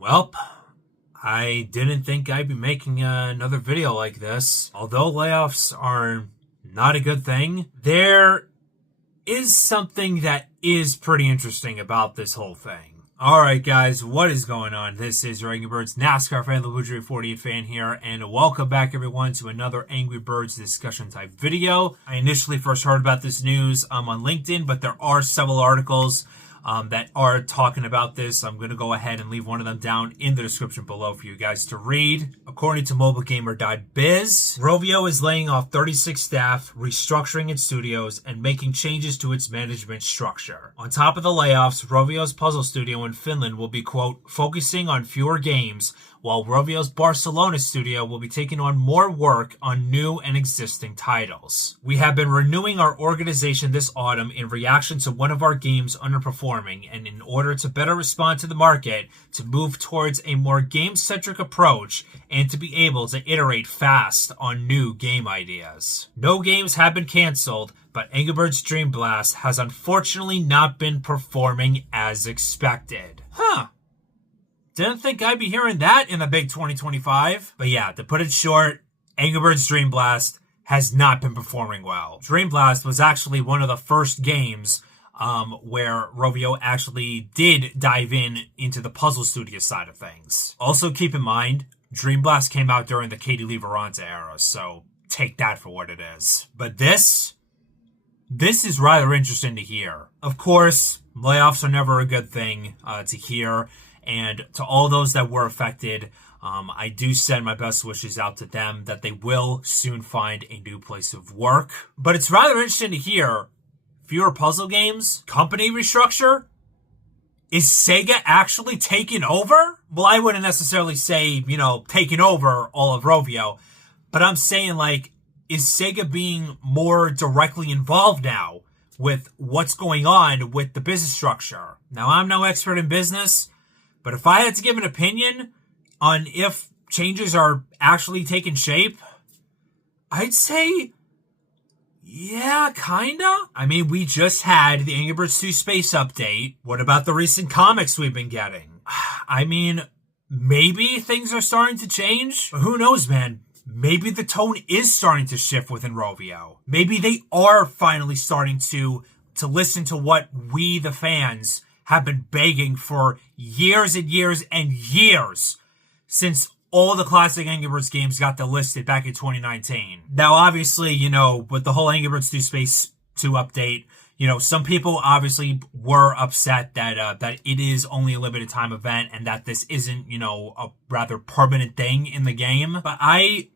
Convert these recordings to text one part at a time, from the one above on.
Well, I didn't think I'd be making another video like this. Although layoffs are not a good thing, there is something that is pretty interesting about this whole thing. Alright guys, what is going on? This is your Angry Birds NASCAR fan, the 48 fan here, and welcome back everyone to another Angry Birds discussion type video. I initially first heard about this news on LinkedIn, but there are several articles that are talking about this. I'm going to go ahead and leave one of them down in the description below for you guys to read. According to mobilegamer.biz, Rovio is laying off 36 staff, restructuring its studios, and making changes to its management structure. On top of the layoffs, Rovio's puzzle studio in Finland will be, quote, focusing on fewer games, while Rovio's Barcelona studio will be taking on more work on new and existing titles. We have been renewing our organization this autumn in reaction to one of our games underperforming, and in order to better respond to the market, to move towards a more game-centric approach, and to be able to iterate fast on new game ideas. No games have been canceled, but Angry Birds Dream Blast has unfortunately not been performing as expected. Didn't think I'd be hearing that in the big 2025. But yeah, to put it short, Angry Birds Dream Blast has not been performing well. Dream Blast was actually one of the first games where Rovio actually did dive into the puzzle studio side of things. Also keep in mind, Dream Blast came out during the Katie Lee Veranta era, so take that for what it is. But this is rather interesting to hear. Of course, layoffs are never a good thing to hear. And to all those that were affected, I do send my best wishes out to them that they will soon find a new place of work. But it's rather interesting to hear fewer puzzle games, company restructure. Is Sega actually taking over? Well, I wouldn't necessarily say, taking over all of Rovio, but I'm saying, is Sega being more directly involved now with what's going on with the business structure? Now, I'm no expert in business, but if I had to give an opinion on if changes are actually taking shape, I'd say, yeah, kinda. I mean, we just had the Angry Birds 2 Space update. What about the recent comics we've been getting? I mean, maybe things are starting to change. But who knows, man? Maybe the tone is starting to shift within Rovio. Maybe they are finally starting to listen to what we, the fans, have been begging for years and years and years since all the classic Angry Birds games got delisted back in 2019. Now, obviously, with the whole Angry Birds 2 Space 2 update, some people obviously were upset that that it is only a limited time event and that this isn't, a rather permanent thing in the game. But I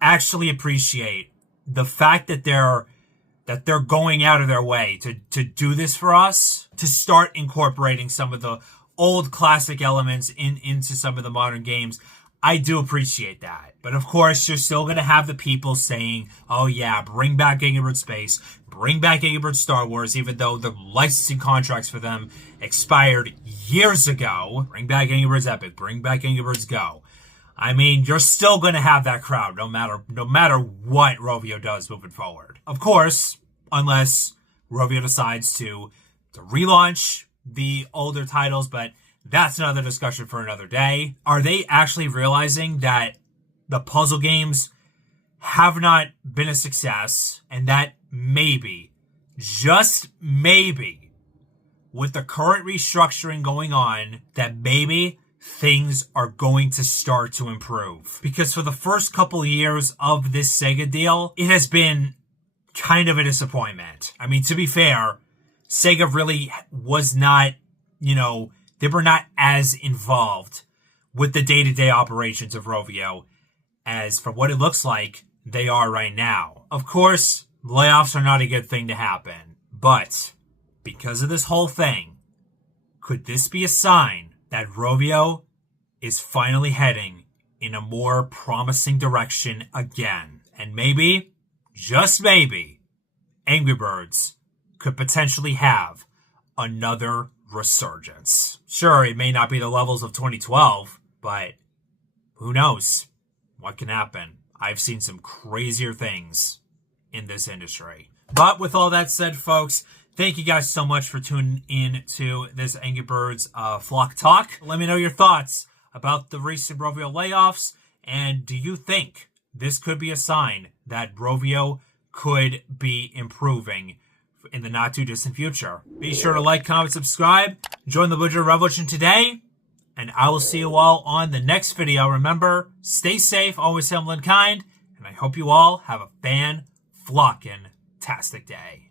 actually appreciate the fact that they're going out of their way to do this for us, to start incorporating some of the old classic elements into some of the modern games. I do appreciate that. But of course, you're still going to have the people saying, oh yeah, bring back Angry Birds Space, bring back Angry Birds Star Wars, even though the licensing contracts for them expired years ago. Bring back Angry Birds Epic, bring back Angry Birds Go. I mean, you're still going to have that crowd no matter what Rovio does moving forward. Of course, unless Rovio decides to relaunch the older titles, but that's another discussion for another day. Are they actually realizing that the puzzle games have not been a success, and that maybe, just maybe, with the current restructuring going on, that maybe things are going to start to improve? Because for the first couple of years of this Sega deal, it has been kind of a disappointment. I mean, to be fair, Sega really was not, they were not as involved with the day-to-day operations of Rovio as, from what it looks like, they are right now. Of course, layoffs are not a good thing to happen, but because of this whole thing, could this be a sign that Rovio is finally heading in a more promising direction again? And maybe, just maybe, Angry Birds could potentially have another resurgence. Sure, it may not be the levels of 2012, but who knows what can happen. I've seen some crazier things in this industry. But with all that said, folks, Thank you guys so much for tuning in to this Angry Birds Flock Talk. Let me know your thoughts about the recent Rovio layoffs, and do you think this could be a sign that Rovio could be improving in the not too distant future? Be sure to like, comment, subscribe, join the Budget Revolution today, and I will see you all on the next video. Remember, stay safe, always humble and kind, and I hope you all have a fan-flockin'-tastic day.